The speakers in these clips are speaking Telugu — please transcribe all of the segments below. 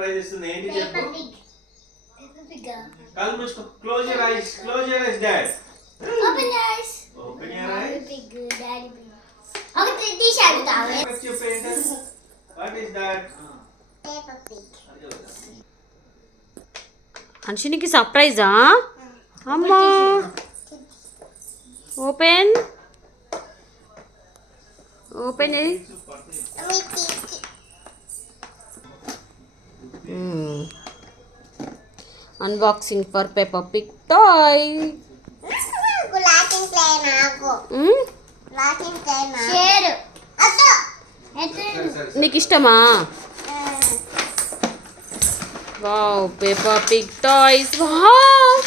సర్ప్రైజ్ ఇస్తుంది. ఏంటి చెప్పు? కళ్ళు మూసుకో. Close your eyes. Close your eyes dad. Open your eyes. Open your eyes. Big daddy big. ఒక తీసి అడుగుతావే. చెప్పు ఏంటి? What is that? Peppa Pig. అన్షినికి సర్ప్రైజా? అమ్మా open open unboxing for Peppa Pig toy. నీకు ఇష్టమా? Wow Peppa Pig toys. Wow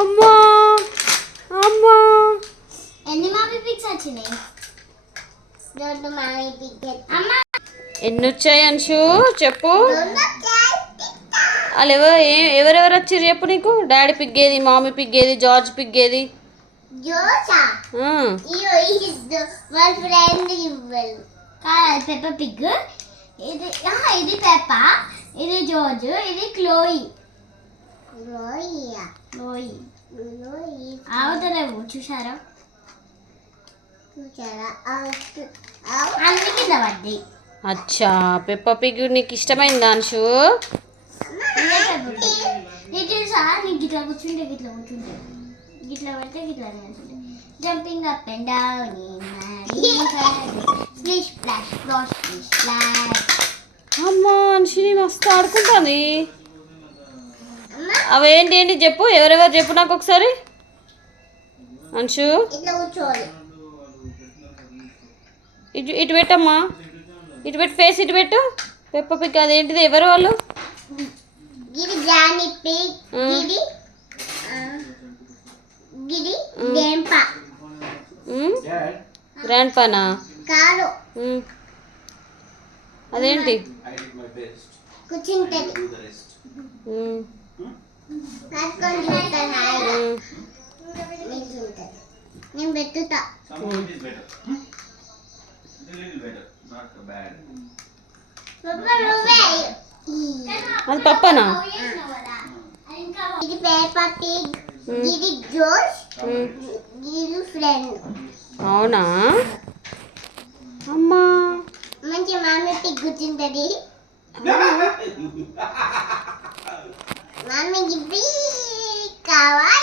అమ్మా అమ్మా ఎన్ని మామీ పిగ్స్ వచ్చినాయి? రెండు మామీ పిగ్. అమ్మా ఎన్ని వచ్చాయి అన్షు చెప్పు. వాళ్ళు ఎవరెవరు వచ్చారు చెప్పు నీకు. డాడీ పిగ్ ఏది, మామీ పిగ్ ఏది, జార్జ్ పిగ్ ఏది? జోసా ఇయో వాళ్ళ ఫ్రెండ్ ఇవ్వాలి కాదు. పెప్పర్ పిగ్ ఇది. ఇది పెప్పా, ఇది జోర్జ్, ఇది క్లోయి. క్లోయి అవుతలేవు చూసారా? అన్ని కింద పడ్డాయి. అచ్చా పెప్పర్ పిగ్ నీకు ఇష్టమైందా అన్షు? ఇది తెలుసా? నీకు గిట్లా కూర్చుంటే గిట్లా కూర్చుంటే గిట్లా పడితే గిట్లా కూర్చుంటే jumping up and down splish splash splash splish splash. అమ్మా అన్షుని మస్తు ఆడుకుంటుంది. అవేంటి ఏంటి చెప్పు, ఎవరెవరు చెప్పు నాకు ఒకసారి. అన్షు ఇట్లా కూర్చోవాలి. ఇటు పెట్టమ్మా, ఇటు పెట్టు, ఫేస్ ఇటు పెట్టు. పెప్పర్ పిగ్ అదేంటిది, ఎవరు వాళ్ళు? గిడి జానీ పిగ్, గిడి గిడి గ్రాండ్పా. గ్రాండ్ పానా? కారు అదేంటి? కూర్చుంటది. పట్టుకొని చూస్తాను హాయిగా. నేను పెట్టుతా. అది పప్పనా? ఇది పేపర్ పిగ్, ఇది జోష్, ఇది ఫ్రెండ్. అవునా? అమ్మా మంచి మామీ పిగ్ కూర్చుంటది. మమ్మీకి బిగ్ కావాలి.